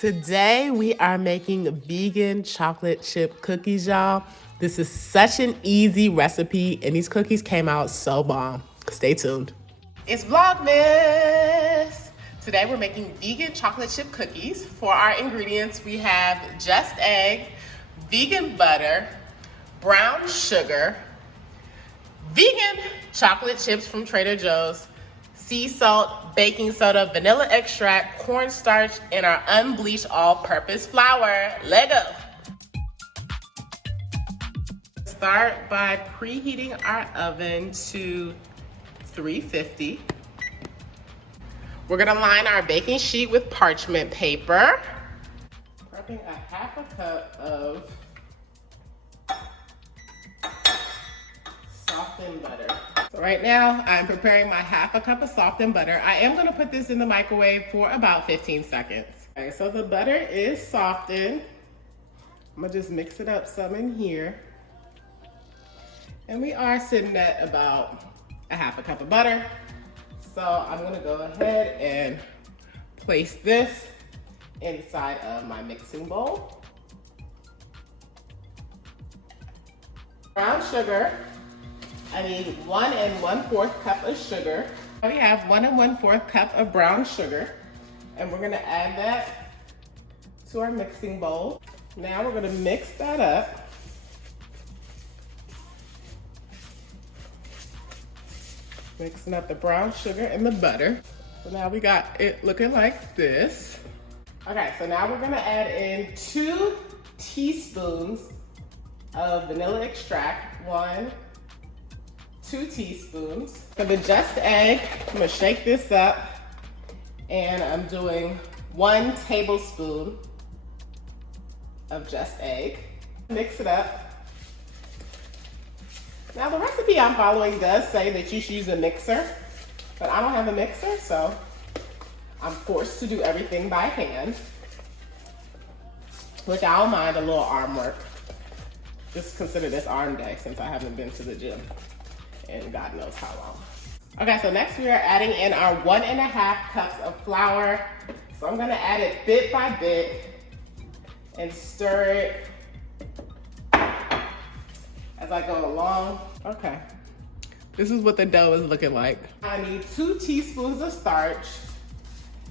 Today we are making vegan chocolate chip cookies, y'all. This is such an easy recipe and these cookies came out so bomb. Stay tuned. It's Vlogmas. Today we're making vegan chocolate chip cookies. For our ingredients, we have just egg, vegan butter, brown sugar, vegan chocolate chips from Trader Joe's, sea salt, baking soda, vanilla extract, cornstarch, and our unbleached all-purpose flour. Let go. Start by preheating our oven to 350. We're gonna line our baking sheet with parchment paper. Prepping a half a cup of softened butter. So right now, I'm preparing my half a cup of softened butter. I am gonna put this in the microwave for about 15 seconds. Okay, so the butter is softened. I'm gonna just mix it up some in here. And we are sitting at about a half a cup of butter. So I'm gonna go ahead and place this inside of my mixing bowl. Brown sugar. I need 1 1/4 cup of sugar. We have 1 1/4 cup of brown sugar, and we're gonna add that to our mixing bowl. Now we're gonna mix that up. Mixing up the brown sugar and the butter. So now we got it looking like this. Okay, so now we're gonna add in 2 teaspoons of vanilla extract. 2 teaspoons. For the just egg, I'm gonna shake this up and I'm doing 1 tablespoon of just egg. Mix it up. Now the recipe I'm following does say that you should use a mixer, but I don't have a mixer, so I'm forced to do everything by hand, which I don't mind a little arm work. Just consider this arm day since I haven't been to the gym in God knows how long. Okay, so next we are adding in our 1 1/2 cups of flour. So I'm gonna add it bit by bit and stir it as I go along. Okay, this is what the dough is looking like. I need 2 teaspoons of starch.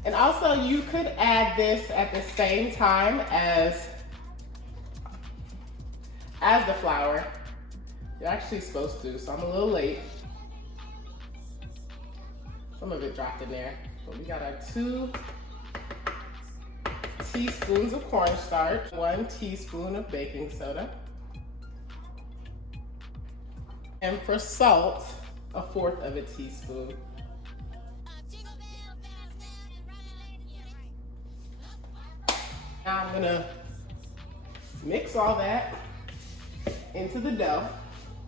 And also you could add this at the same time as the flour. You're actually supposed to, so I'm a little late. Some of it dropped in there. But we got our 2 teaspoons of cornstarch, 1 teaspoon of baking soda. And for salt, 1/4 of a teaspoon. Now I'm gonna mix all that into the dough.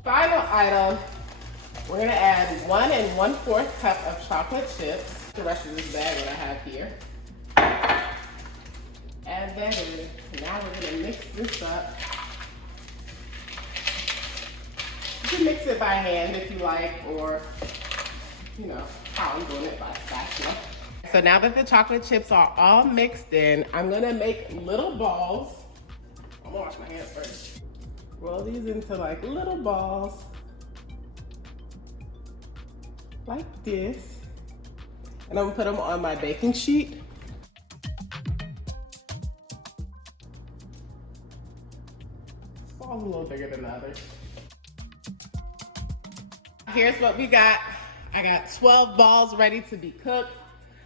Final item, we're gonna add 1 1/4 cup of chocolate chips. The rest of this bag that I have here. Add that in. Now we're gonna mix this up. You can mix it by hand if you like, or you know how I'm doing it, by spatula. So now that the chocolate chips are all mixed in, I'm gonna make little balls. I'm gonna wash my hands first. Roll these into like little balls, like this. And I'm gonna put them on my baking sheet. This ball's a little bigger than the others. Here's what we got. I got 12 balls ready to be cooked.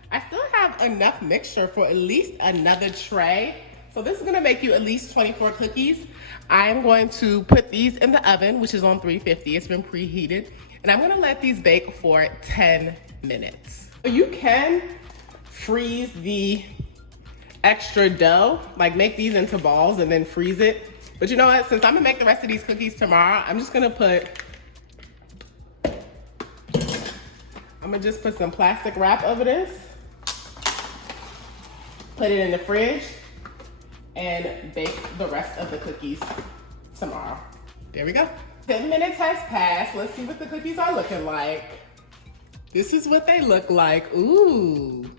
I still have enough mixture for at least another tray. So this is gonna make you at least 24 cookies. I am going to put these in the oven, which is on 350. It's been preheated. And I'm gonna let these bake for 10 minutes. You can freeze the extra dough, like make these into balls and then freeze it. But you know what, since I'm gonna make the rest of these cookies tomorrow, I'm gonna just put some plastic wrap over this, put it in the fridge, and bake the rest of the cookies tomorrow. There we go. 10 minutes has passed. Let's see what the cookies are looking like. This is what they look like. Ooh.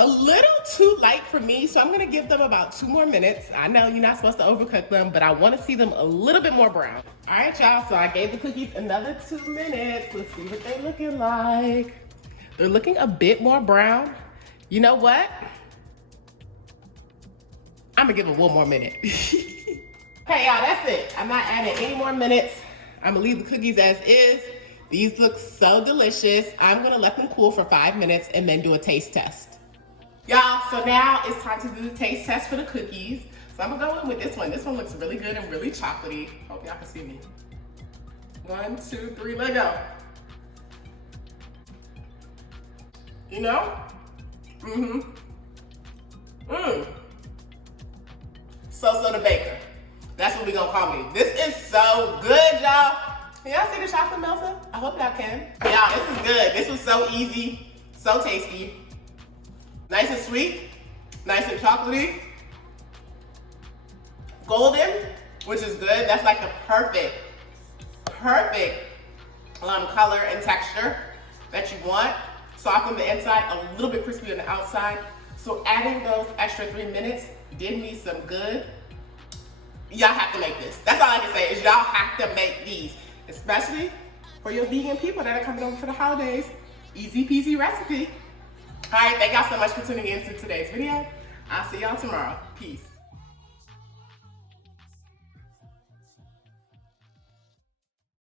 a little too light for me, so I'm gonna give them about 2 more minutes. I know you're not supposed to overcook them, but I wanna see them a little bit more brown. All right, y'all, so I gave the cookies another 2 minutes. Let's see what they're looking like. They're looking a bit more brown. You know what? I'm gonna give them 1 more minute. Okay, y'all, that's it. I'm not adding any more minutes. I'm gonna leave the cookies as is. These look so delicious. I'm gonna let them cool for 5 minutes and then do a taste test. Y'all, so now it's time to do the taste test for the cookies. So I'm gonna go in with this one. This one looks really good and really chocolatey. Hope y'all can see me. 1, 2, 3, let go. You know? So the baker. That's what we gonna call me. This is so good, y'all. Can y'all see the chocolate melting? I hope y'all can. Y'all, this is good. This was so easy, so tasty. Nice and sweet, nice and chocolatey. Golden, which is good. That's like the perfect color and texture that you want. Soft on the inside, a little bit crispy on the outside. So adding those extra 3 minutes did me some good. Y'all have to make this. That's all I can say is y'all have to make these, especially for your vegan people that are coming over for the holidays. Easy peasy recipe. All right, thank y'all so much for tuning in to today's video. I'll see y'all tomorrow. Peace.